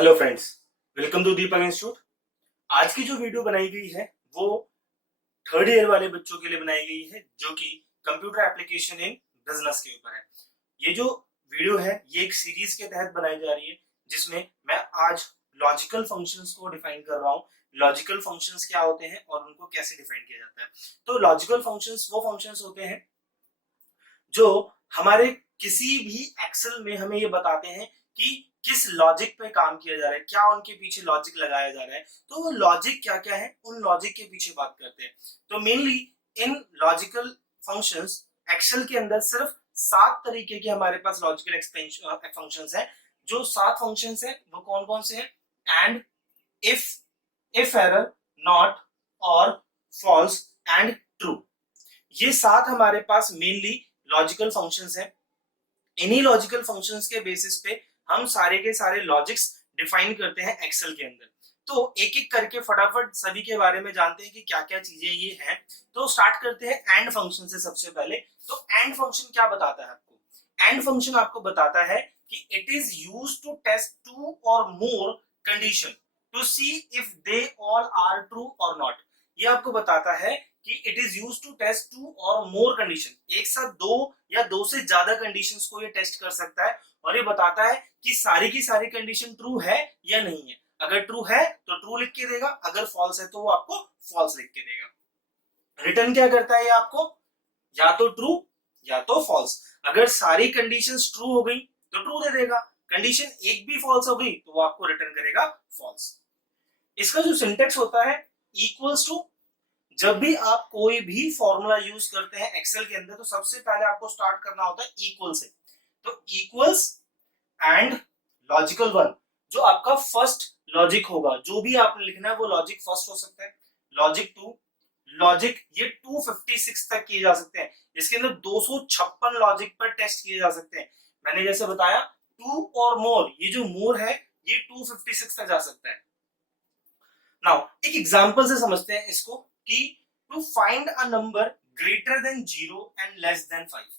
Hello friends, welcome to Deepak institute. आज की जो वीडियो बनाई गई है वो थर्ड ईयर वाले बच्चों के लिए बनाई गई है जो कि कंप्यूटर एप्लीकेशन इन बिजनेस के ऊपर है। ये जो वीडियो है ये एक सीरीज के तहत बनाई जा रही है जिसमें मैं आज लॉजिकल फंक्शंस को डिफाइन कर रहा हूँ। लॉजिकल फंक्शंस क्या होते हैं और उनको कैसे डिफाइन किया जाता है। तो लॉजिकल फंक्शंस वो फंक्शंस होते हैं जो हमारे किसी भी एक्सेल में हमें ये बताते हैं कि किस लॉजिक पे काम किया जा रहा है, क्या उनके पीछे लॉजिक लगाया जा रहा है। तो वो लॉजिक क्या क्या है उन लॉजिक के पीछे बात करते हैं। तो mainly in logical functions Excel के अंदर सिर्फ 7 तरीके के हमारे पास लॉजिकल एक्सपेंशन फंक्शंस हैं। जो 7 फंक्शंस हैं वो कौन कौन से हैं? एंड, इफ एरर, नॉट, और फॉल्स एंड ट्रू। ये 7 हमारे पास मेनली लॉजिकल फंक्शंस हैं। इन्हीं लॉजिकल फंक्शंस के बेसिस पे हम सारे के सारे लॉजिक्स डिफाइन करते हैं एक्सेल के अंदर। तो एक एक करके फटाफट सभी के बारे में जानते हैं कि क्या क्या चीजें ये हैं। तो स्टार्ट करते हैं एंड फंक्शन से। सबसे पहले तो एंड फंक्शन क्या बताता है आपको? एंड फंक्शन आपको बताता है कि it is used to test 2 or more condition to see if they all are true or not. ये आपको बताता है कि it is used to test 2 or more condition, एक साथ 2 या 2 से ज्यादा कंडीशंस को ये टेस्ट कर सकता है और ये बताता है कि सारी की सारी कंडीशन ट्रू है या नहीं है। अगर ट्रू है तो ट्रू लिख के देगा, अगर फॉल्स है तो वो आपको फॉल्स लिख के देगा। रिटर्न क्या करता है ये आपको? या तो ट्रू या तो फॉल्स। अगर सारी कंडीशंस ट्रू हो गई तो ट्रू दे देगा, कंडीशन एक भी फॉल्स हो गई तो वो आपको रिटर्न करेगा फॉल्स। इसका जो सिंटेक्स होता है इक्वल्स टू। जब भी आप कोई भी फॉर्मूला यूज करते हैं एक्सेल के अंदर तो सबसे पहले आपको स्टार्ट करना होता है इक्वल से। तो इक्वल्स एंड लॉजिकल वन, जो आपका फर्स्ट लॉजिक होगा, जो भी आपने लिखना है वो लॉजिक फर्स्ट हो सकता है। लॉजिक टू, लॉजिक ये 256 तक किए जा सकते हैं। इसके अंदर 256 लॉजिक पर टेस्ट किए जा सकते हैं। मैंने जैसे बताया 2 और मोर, ये जो मोर है ये 256 तक जा सकता है। नाउ एक एग्जांपल से समझते हैं इसको कि to find a number greater than 0 and less than 5।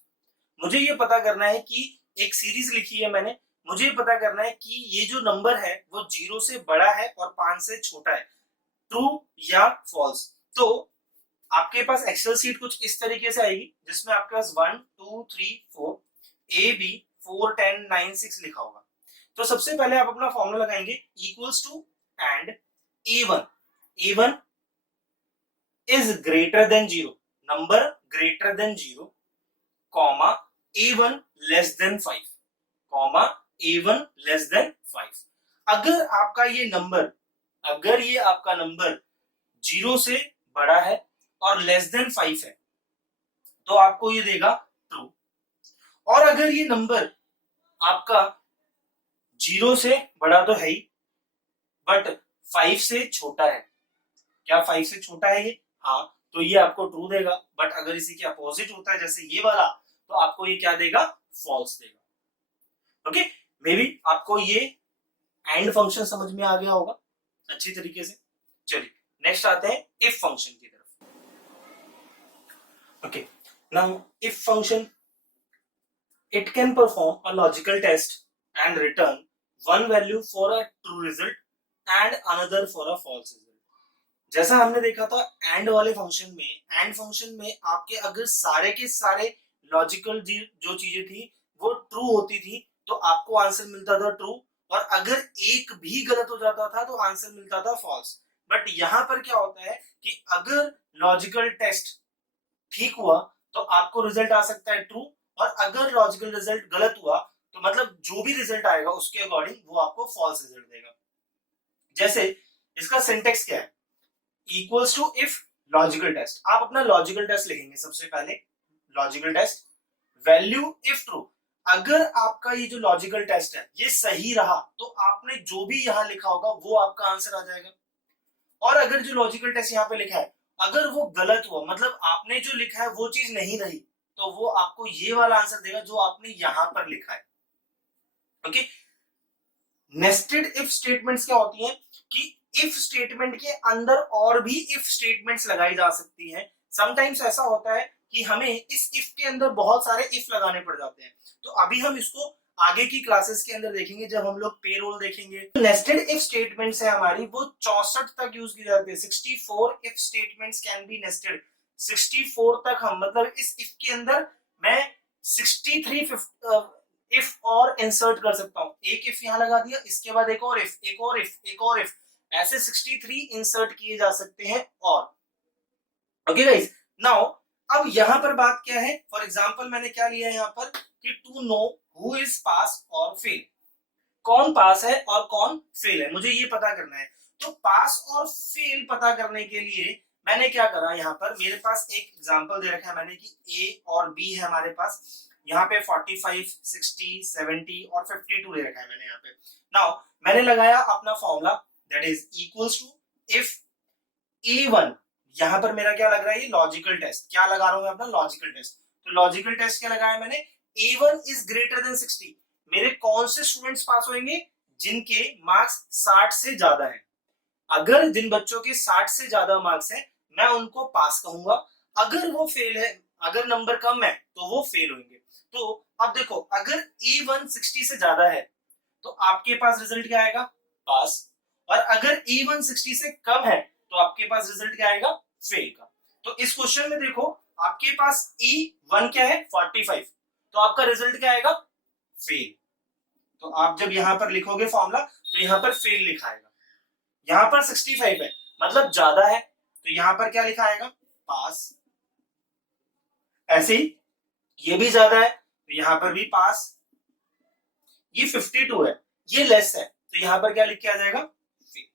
मुझे ये पता करना है कि एक सीरीज लिखी है मैंने, मुझे ये पता करना है कि ये जो नंबर है वो 0 से बड़ा है और 5 से छोटा है, ट्रू या फॉल्स। तो आपके पास एक्सेल शीट कुछ इस तरीके से आएगी जिसमें आपके पास 1 2 3 4 ए बी 4 10 9 6 लिखा होगा। तो सबसे पहले आप अपना फॉर्मूला लगाएंगे equals to and a1 is greater than 0, number greater than 0, comma a1 less than 5, comma a1 less than 5। अगर आपका ये नंबर, अगर ये आपका नंबर 0 से बड़ा है और लेस देन 5 है तो आपको ये देगा ट्रू। और अगर ये नंबर आपका 0 से बड़ा तो है ही बट 5 से छोटा है, क्या 5 से छोटा है ये? हाँ, तो ये आपको ट्रू देगा। बट अगर इसी के अपोजिट होता है जैसे ये वाला तो आपको ये क्या देगा? फॉल्स देगा। ओके, मे बी आपको ये एंड फंक्शन समझ में आ गया होगा अच्छी तरीके से। चलिए नेक्स्ट आते हैं इफ फंक्शन की तरफ। Okay, now if function it can perform a logical test and return one value for a true result and another for a false result. जैसा हमने देखा था एंड वाले फंक्शन में, एंड फंक्शन में आपके अगर सारे के सारे लॉजिकल जो चीजें थी वो ट्रू होती थी तो आपको आंसर मिलता था ट्रू, और अगर एक भी गलत हो जाता था तो आंसर मिलता था फॉल्स। बट यहां पर क्या होता है कि अगर लॉजिकल टेस्ट ठीक हुआ तो आपको रिजल्ट आ सकता है ट्रू, और अगर लॉजिकल रिजल्ट गलत हुआ तो मतलब जो भी रिजल्ट आएगा उसके अकॉर्डिंग वो आपको फॉल्स रिजल्ट देगा। जैसे इसका सिंटेक्स क्या है? Equals to if logical test. आप अपना लॉजिकल टेस्ट लिखेंगे सबसे पहले, logical test value if true. अगर आपका ये जो लॉजिकल टेस्ट है ये सही रहा तो आपने जो भी यहां लिखा होगा वो आपका आंसर आ जाएगा। और अगर जो लॉजिकल टेस्ट यहाँ पे लिखा है अगर वो गलत हुआ, मतलब आपने जो लिखा है वो चीज नहीं रही, तो वो आपको ये वाला आंसर देगा जो आपने यहां पर लिखा है। ओके, नेस्टेड इफ स्टेटमेंट्स क्या होती हैं कि इफ स्टेटमेंट के अंदर और भी इफ स्टेटमेंट्स लगाई जा सकती हैं। समटाइम्स ऐसा होता है कि हमें इस इफ के अंदर बहुत सारे इफ लगाने पड़ जाते हैं। तो अभी हम इसको आगे की क्लासेस के अंदर देखेंगे जब हम लोग पेरोल देखेंगे। नेस्टेड इफ स्टेटमेंट्स है हमारी, वो 64 तक यूज की जाती है। 64 if statements can be nested. 64 तक हम, मतलब इस इफ के अंदर मैं 63 इफ और इंसर्ट कर सकता हूं। एक इफ यहां लगा दिया, इसके बाद एक और इफ, एक और इफ, एक और इफ, ऐसे 63 इंसर्ट किए जा सकते हैं। और ओके गाइस, नाउ अब यहां पर बात क्या है, फॉर एग्जांपल मैंने क्या लिया है यहां पर कि to know who is pass और फेल, कौन पास है और कौन फेल है, मुझे ये पता करना है। तो पास और फेल पता करने के लिए मैंने क्या करा, यहाँ पर मेरे पास एक एग्जांपल दे रखा है मैंने कि ए और बी है हमारे पास। यहाँ पे 45, 60, 70 और 52 दे रखा है मैंने यहाँ पे। नाउ मैंने लगाया अपना formula, that is equals to if A1, यहां पर मेरा क्या लग रहा है, ये लॉजिकल टेस्ट, क्या लगा रहा हूं मैं अपना लॉजिकल टेस्ट। तो लॉजिकल टेस्ट क्या लगाया मैंने, A1 इज ग्रेटर देन 60। मेरे कौन से स्टूडेंट्स पास होंगे, जिनके मार्क्स 60 से ज्यादा है। अगर जिन बच्चों के 60 से ज्यादा मार्क्स है मैं उनको पास कहूंगा। अगर वो फेल है, अगर नंबर कम है तो वो फेल होंगे। तो अब देखो, अगर A1 60 से ज्यादा है तो आपके पास रिजल्ट क्या आएगा, पास। और अगर A1 60 से कम है तो आपके पास रिजल्ट क्या आएगा, फेल का। तो इस क्वेश्चन में देखो आपके पास E1 क्या है, 45, तो आपका रिजल्ट क्या आएगा, फेल। तो आप जब यहां पर लिखोगे फॉर्मूला तो यहां पर फेल लिखा आएगा। यहां पर 65 है मतलब ज्यादा है, तो यहां पर क्या लिखा आएगा, पास। ऐसे ही ये भी ज्यादा है तो यहां पर भी पास। ये 52 है, ये लेस है, तो यहां पर क्या लिख के आ जाएगा, फेल।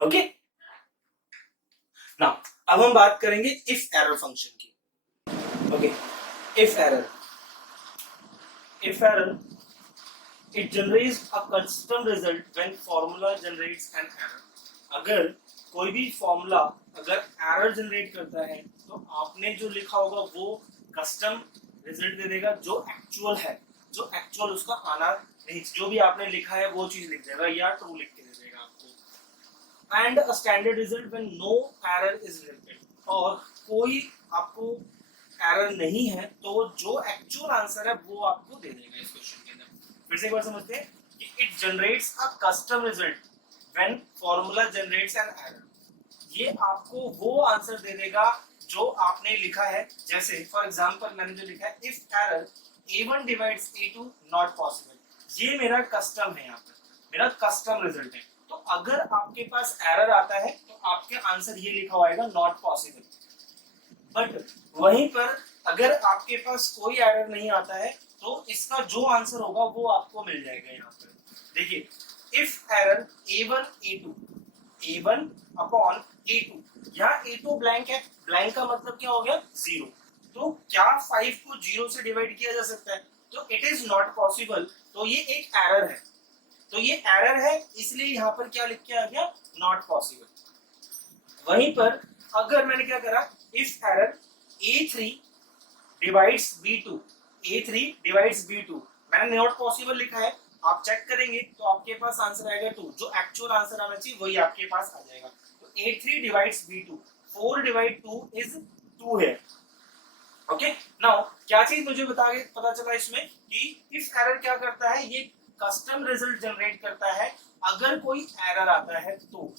ओके, नाउ अब हम बात करेंगे इफ एरर फंक्शन की। Okay, if error it generates a custom result when formula generates an error। अगर कोई भी फॉर्मूला अगर एरर जनरेट करता है तो आपने जो लिखा होगा वो कस्टम रिजल्ट दे देगा, जो एक्चुअल है, जो एक्चुअल उसका आना नहीं, जो भी आपने लिखा है वो चीज लिख देगा या ट्रू लिख के दे देगा आपको। And a standard result when no error is related, और कोई आपको एरर नहीं है तो जो एक्चुअल आंसर है वो आपको दे देगा इस क्वेश्चन के अंदर। फिर से एक बार समझते हैं कि it generates a custom result when formula generates an error. ये आपको वो आंसर दे देगा जो आपने लिखा है। जैसे फॉर एग्जांपल मैंने जो लिखा है, if error A1 divides A2 not possible, ये मेरा कस्टम है, यहाँ पर मेरा कस्टम रिजल्ट है। तो अगर आपके पास एरर आता है तो आपके आंसर ये लिखा हुआ आएगा, नॉट पॉसिबल। बट वहीं पर अगर आपके पास कोई एरर नहीं आता है तो इसका जो आंसर होगा वो आपको मिल जाएगा। यहाँ पर देखिए, if error A1 upon A2, यहाँ A2 ब्लैंक है, ब्लैंक का मतलब क्या हो गया, 0। तो क्या 5 को 0 से डिवाइड किया जा सकता है, तो इट इज नॉट पॉसिबल। तो ये एक एरर है, तो ये एरर है इसलिए यहाँ पर क्या लिख के आ गया, नॉट पॉसिबल। वहीं पर अगर मैंने क्या करा, if error A3 divides B2, A3 divides B2, मैंने नॉट पॉसिबल लिखा है, आप चेक करेंगे तो आपके पास आंसर आएगा 2, जो एक्चुअल आंसर आना चाहिए वही आपके पास आ जाएगा। तो A3 divides B2, 4 divide 2 is 2 है। ओके, नाउ क्या चीज मुझे पता चला इसमें कि इफ एरर क्या करता है, ये कस्टम रिजल्ट जनरेट करता है। अगर कोई एरर आता है तो,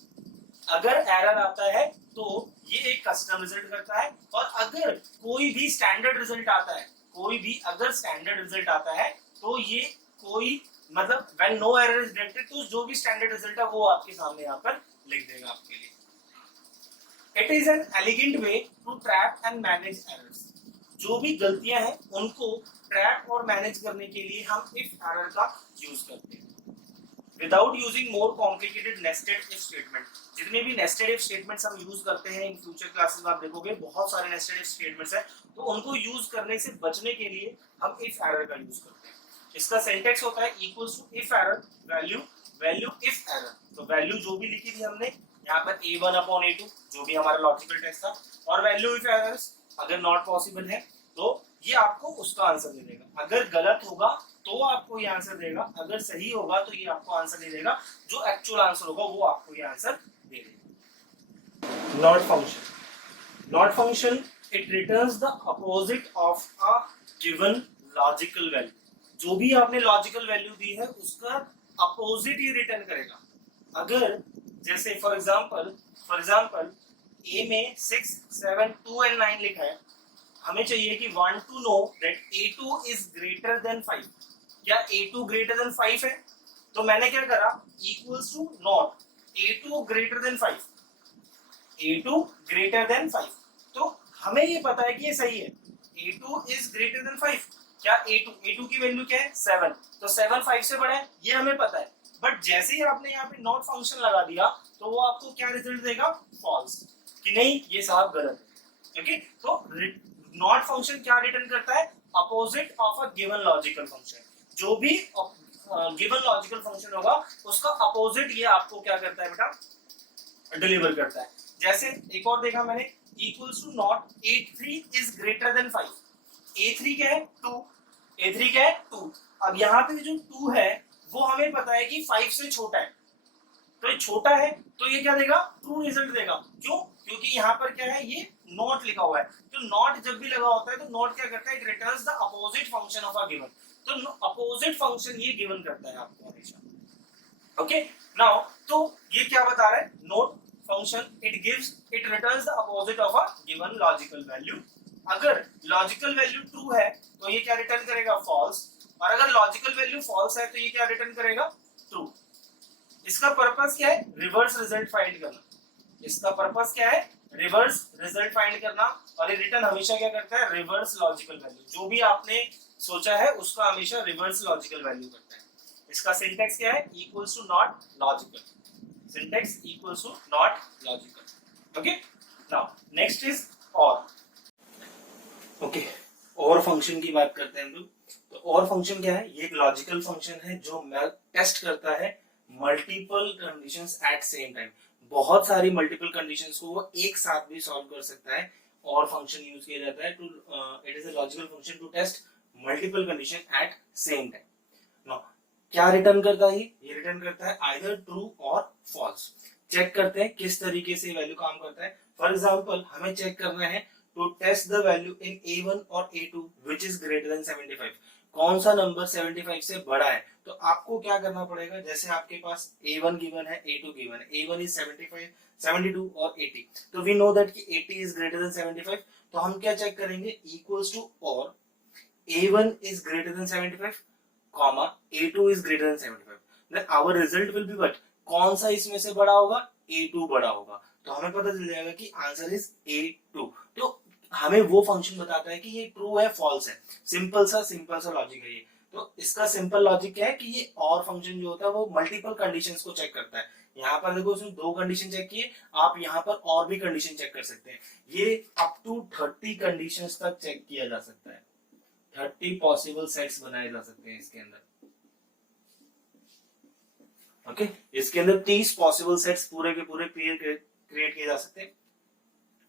अगर एरर आता है तो ये एक कस्टम रिजल्ट करता है। और अगर कोई भी स्टैंडर्ड रिजल्ट आता है, कोई भी अगर स्टैंडर्ड रिजल्ट आता है तो ये कोई, मतलब when no error is detected, तो जो भी स्टैंडर्ड रिजल्ट है वो आपके सामने यहाँ पर लिख देगा आपके लिए। It is an elegant way to trap and manage errors. जो भी गलतियां हैं उनको ट्रैप और मैनेज करने के लिए हम इफ एरर का यूज करते हैं without using more complicated nested if statement. जितने भी नेस्टेड इफ स्टेटमेंट्स हम यूज करते हैं इन फ्यूचर क्लासेस में आप देखोगे बहुत सारे नेस्टेड इफ स्टेटमेंट्स हैं, तो उनको यूज करने से बचने के लिए हम इफ एरर का यूज करते हैं। इसका सिंटैक्स होता है equals to if error value value if error. तो वैल्यू जो भी लिखी थी हमने यहाँ पर A1 अपॉन A2, जो भी हमारा लॉजिकल टेस्ट था, और वैल्यू इफ एरर्स अगर नॉट पॉसिबल है तो ये आपको उसका आंसर दे देगा। अगर गलत होगा तो आपको ये आंसर देगा, अगर सही होगा तो ये आपको आंसर दे देगा, जो एक्चुअल आंसर होगा वो आपको ये आंसर दे देगा। Not function, not function it returns the opposite of a given logical value, जो भी आपने लॉजिकल वैल्यू दी है उसका अपोजिट ये रिटर्न करेगा। अगर जैसे फॉर एग्जांपल ए में 6, 7, 2 एंड 9 लिखा है, हमें चाहिए कि want to know that A2 is greater than 5। क्या A2 ग्रेटर देन 5 है? तो मैंने क्या करा, equals to not A2 greater than 5, A2 greater than 5। तो हमें ये पता है कि ये सही है, A2 इज ग्रेटर देन 5। क्या A2 की वैल्यू क्या है 7, तो 7 5 से बड़ा है, ये हमें पता है। बट जैसे ही आपने यहाँ पे नॉट फंक्शन लगा दिया तो वो आपको क्या रिजल्ट देगा, फॉल्स, कि नहीं ये साहब गलत है। ओके, तो नॉट फंक्शन क्या रिटर्न करता है, opposite of a given logical function. जो भी गिवन लॉजिकल फंक्शन होगा उसका अपोजिट ये आपको क्या करता है बेटा, डिलीवर करता है। जैसे एक और देखा मैंने, equals to not A3 is greater than 5। A3 क्या है 2, A3 क्या है 2। अब यहाँ पे जो 2 है वो हमें पता है कि 5 से छोटा है, तो ये छोटा है तो ये क्या देगा, ट्रू रिजल्ट देगा। क्यों? क्योंकि यहाँ पर क्या है, ये नॉट लिखा हुआ है। तो नॉट जब भी लगा होता है तो नॉट क्या करता है, it returns the opposite function of a given. तो अपोजिट फंक्शन ये गिवन करता है आपको हमेशा। ओके, नाउ तो ये क्या बता रहा है, note function it returns the opposite of a given logical value. अगर लॉजिकल वैल्यू ट्रू है तो ये क्या रिटर्न करेगा, फॉल्स। और अगर लॉजिकल वैल्यू फॉल्स है तो ये क्या रिटर्न करेगा, ट्रू। इसका पर्पस क्या है, रिवर्स रिजल्ट फाइंड करना। इसका पर्पस क्या है, रिवर्स रिजल्ट फाइंड करना। और ये रिटर्न हमेशा क्या करता है, रिवर्स लॉजिकल वैल्यू। जो भी आपने सोचा है उसका हमेशा रिवर्स लॉजिकल वैल्यू करता है। इसका सिंटैक्स क्या है, equals to not logical. Syntax equals to not logical. Okay, now next is और। ओके, और फंक्शन की बात करते हैं हम लोग। तो और फंक्शन क्या है, ये एक लॉजिकल फंक्शन है जो टेस्ट करता है multiple conditions at same time. बहुत सारी मल्टीपल कंडीशंस को वो एक साथ भी सॉल्व कर सकता है, और फंक्शन यूज किया जाता है to, it is a logical function to test multiple condition at same time. Now क्या रिटर्न करता है, ये रिटर्न करता है आइदर ट्रू और फॉल्स। चेक करते हैं किस तरीके से वैल्यू काम करता है। फॉर एग्जांपल हमें चेक करना है to test the value in A1 और A2 which is greater then 75। कौन सा नंबर 75 से बड़ा है? तो आपको क्या करना पड़ेगा, जैसे आपके पास A1 गिवन है, A2 गिवन है, A1 इज 75, 72 और 80। तो वी नो दैट कि 80 इज ग्रेटर देन 75। तो हम क्या चेक करेंगे, इक्वल्स टू और A1 is greater than 75, comma A2 is greater than 75. Then our result will be what? कौन सा इसमें से बड़ा होगा, A2 बड़ा होगा। तो हमें पता चल जाएगा कि आंसर इज A2। तो हमें वो फंक्शन बताता है कि ये ट्रू है फॉल्स है। सिंपल सा लॉजिक है ये। तो इसका सिंपल लॉजिक क्या है कि ये और फंक्शन जो होता है वो मल्टीपल कंडीशंस को चेक करता है। यहाँ पर देखो उसने 2 कंडीशन चेक किए, आप यहाँ पर और भी कंडीशन चेक कर सकते हैं। ये अप टू 30 कंडीशंस तक चेक किया जा सकता है। 30 पॉसिबल सेट्स बनाए जा सकते हैं इसके अंदर। ओके, इसके अंदर 30 पॉसिबल सेट्स पूरे के पूरे क्रिएट किए जा सकते हैं।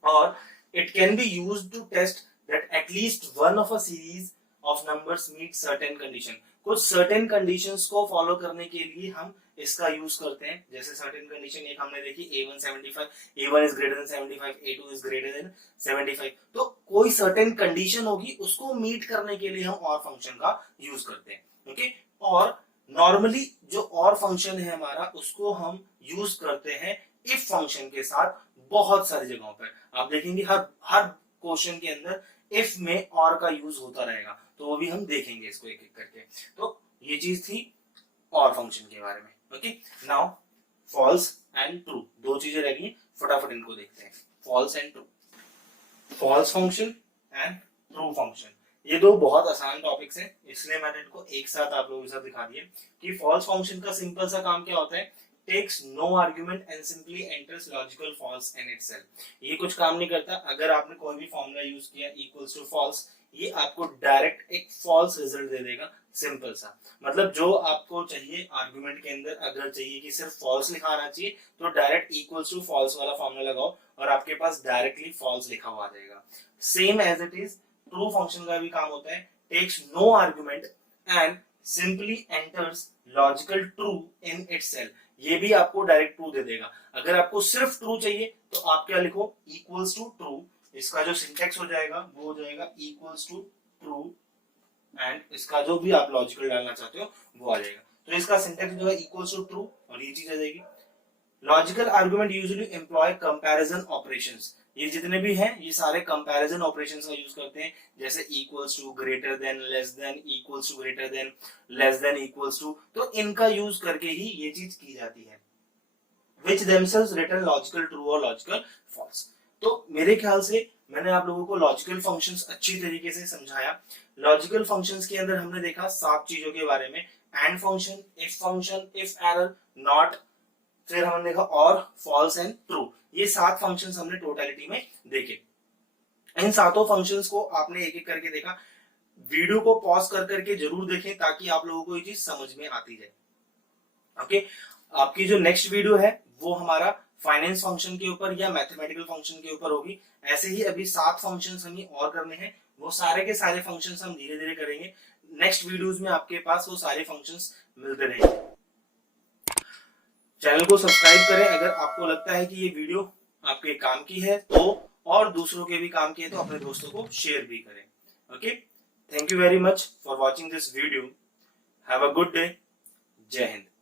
और it can be used to test that at least one of a series of numbers meet certain condition. कुछ सर्टेन कंडीशंस को फॉलो करने के लिए हम इसका यूज करते हैं। जैसे सर्टेन कंडीशन एक हमने देखी, A1 75, A1 is greater then 75, A2 is greater then 75। तो कोई सर्टेन कंडीशन होगी, उसको मीट करने के लिए हम और फंक्शन का यूज करते हैं। ओके, और नॉर्मली जो और फंक्शन है हमारा उसको हम यूज करते हैं इफ फंक्शन के साथ बहुत सारी जगहों पर। आप देखेंगे हर क्वेश्चन के अंदर इफ में और का यूज होता रहेगा, तो वो भी हम देखेंगे इसको एक एक करके। तो ये चीज थी और फंक्शन के बारे में। Okay, now false and true, 2 चीजें रह गई, फटाफट इनको देखते हैं। False and true, false function and true function, ये 2 बहुत आसान टॉपिक्स हैं, इसलिए मैंने इनको एक साथ आप लोगों के साथ दिखा दिए। कि फॉल्स फंक्शन का सिंपल सा काम क्या होता है, takes no argument and simply enters logical false in itself। ये कुछ काम नहीं करता। अगर आपने कोई भी फॉर्मूला यूज किया इक्वल्स टू फॉल्स, ये आपको डायरेक्ट एक फॉल्स रिजल्ट दे देगा। सिंपल सा, मतलब जो आपको चाहिए आर्गुमेंट के अंदर, अगर चाहिए कि सिर्फ फॉल्स लिखा आना चाहिए तो डायरेक्ट इक्वल्स टू फॉल्स वाला फॉर्मूला लगाओ और आपके पास डायरेक्टली फॉल्स लिखा हुआ आ जाएगा। Same as it is true function का भी काम होता है, takes no argument and simply enters logical true in itself. ये भी आपको डायरेक्ट ट्रू दे देगा। अगर आपको सिर्फ ट्रू चाहिए तो आप क्या लिखो, इक्वल्स टू ट्रू। इसका जो सिंटैक्स हो जाएगा वो हो जाएगा इक्वल्स टू ट्रू एंड इसका जो भी आप लॉजिकल डालना चाहते हो वो आ जाएगा। तो इसका सिंटेक्स जो है इक्वल्स टू ट्रू और ये चीज आ जाएगी। Logical argument usually employ comparison operations, ये जितने भी हैं ये सारे कंपैरिजन ऑपरेशंस का यूज करते हैं, जैसे equals to, greater than, less than, equals to, greater than, less than, equals to, तो इनका यूज करके ही ये चीज की जाती है। विच themselves रिटर्न लॉजिकल ट्रू और लॉजिकल फॉल्स। तो मेरे ख्याल से मैंने आप लोगों को लॉजिकल फंक्शंस अच्छी तरीके से समझाया। लॉजिकल फंक्शंस के अंदर हमने देखा 7 चीजों के बारे में, and function, if error, not, फिर हमने देखा और, फॉल्स एंड ट्रू। ये 7 फंक्शंस हमने टोटलिटी में देखे। इन 7 फंक्शंस को आपने एक एक करके देखा। वीडियो को पॉज कर करके जरूर देखें ताकि आप लोगों को ये चीज समझ में आती जाए। ओके, आपकी जो नेक्स्ट वीडियो है वो हमारा फाइनेंस फंक्शन के ऊपर या मैथमेटिकल फंक्शन के ऊपर होगी। ऐसे ही अभी 7 फंक्शंस हमें और करने हैं, वो सारे के सारे फंक्शंस हम धीरे धीरे करेंगे। नेक्स्ट वीडियोस में आपके पास वो सारे फंक्शंस मिलते रहेंगे। चैनल को सब्सक्राइब करें अगर आपको लगता है कि ये वीडियो आपके काम की है तो, और दूसरों के भी काम की है तो अपने दोस्तों को शेयर भी करें। Okay, thank you very much for watching this video. Have a good day. जय हिंद।